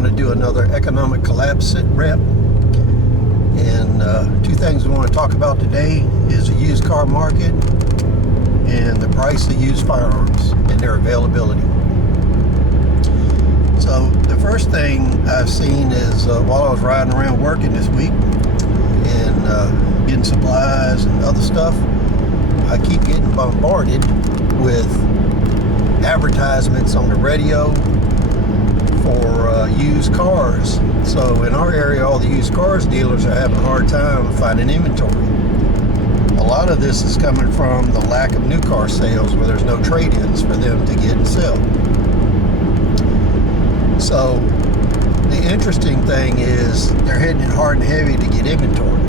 want to do another economic collapse SITREP. And two things we want to talk about today is the used car market and the price of used firearms and their availability. So the first thing I've seen is while I was riding around working this week and getting supplies and other stuff, I keep getting bombarded with advertisements on the radio for used cars. So in our area, all the used cars dealers are having a hard time finding inventory. A lot of this is coming from the lack of new car sales, where there's no trade-ins for them to get and sell. So the interesting thing is they're hitting it hard and heavy to get inventory.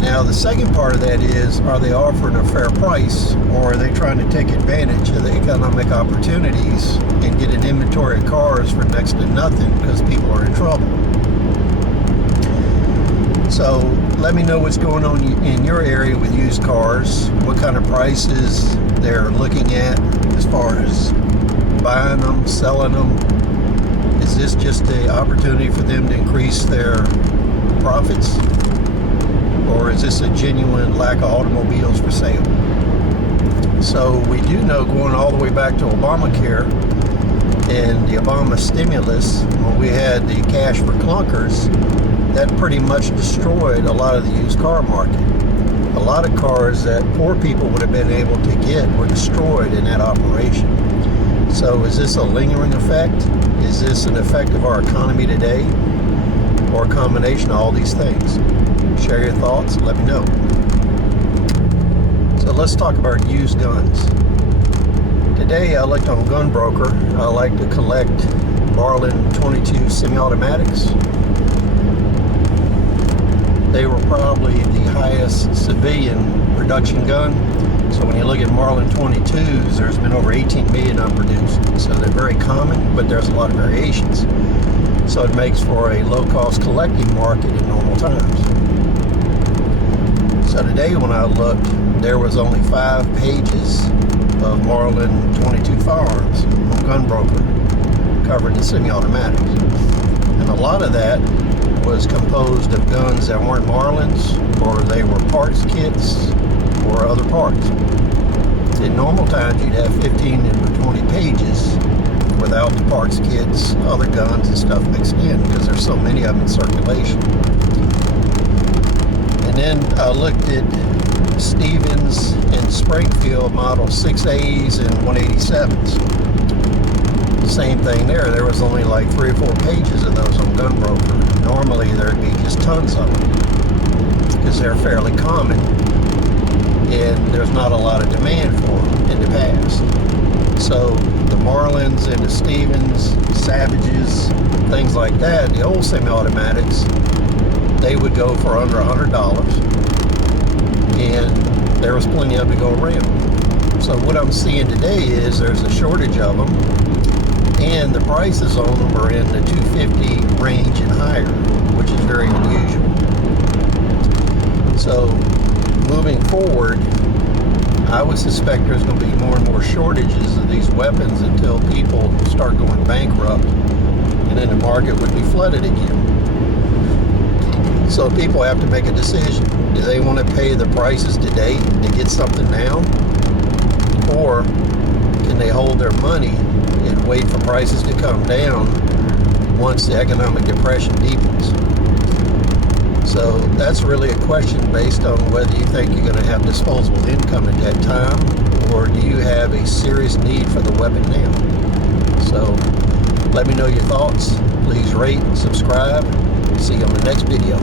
Now the second part of that is, are they offering a fair price, or are they trying to take advantage of the economic opportunities and get an inventory of cars for next to nothing because people are in trouble? So let me know what's going on in your area with used cars, what kind of prices they're looking at as far as buying them, selling them. Is this just an opportunity for them to increase their profits? Or is this a genuine lack of automobiles for sale? So we do know, going all the way back to Obamacare and the Obama stimulus, when we had the cash for clunkers, that pretty much destroyed a lot of the used car market. A lot of cars that poor people would have been able to get were destroyed in that operation. So is this a lingering effect? Is this an effect of our economy today? Or a combination of all these things? Share your thoughts, let me know. So let's talk about used guns. Today I looked on Gun Broker. I like to collect Marlin 22 semi-automatics. They were probably the highest civilian production gun. So when you look at Marlin 22s, there's been over 18 million unproduced. So they're very common, but there's a lot of variations. So it makes for a low-cost collecting market in normal times. So today when I looked, there was only 5 pages of Marlin 22 firearms on Gun Broker covering the semi-automatics. And a lot of that was composed of guns that weren't Marlins, or they were parts kits or other parts. In normal times you'd have 15 to 20 pages without the parts kits, other guns and stuff mixed in, because there's so many of them in circulation. And then I looked at Stevens and Springfield model 6As and 187s. Same thing there. There was only like 3 or 4 pages of those on Gun Broker. Normally there'd be just tons of them because they're fairly common and there's not a lot of demand for them in the past. So the Marlins and the Stevens, Savages, things like that, the old semi-automatics, they would go for under $100, and there was plenty of them to go around. So what I'm seeing today is there's a shortage of them, and the prices on them are in the $250 range and higher, which is very unusual. So moving forward, I would suspect there's going to be more and more shortages of these weapons until people start going bankrupt, and then the market would be flooded again. So people have to make a decision. Do they want to pay the prices today to get something now? Or can they hold their money and wait for prices to come down once the economic depression deepens? So that's really a question based on whether you think you're going to have disposable income at that time, or do you have a serious need for the weapon now? So let me know your thoughts. Please rate, subscribe. See you on the next video.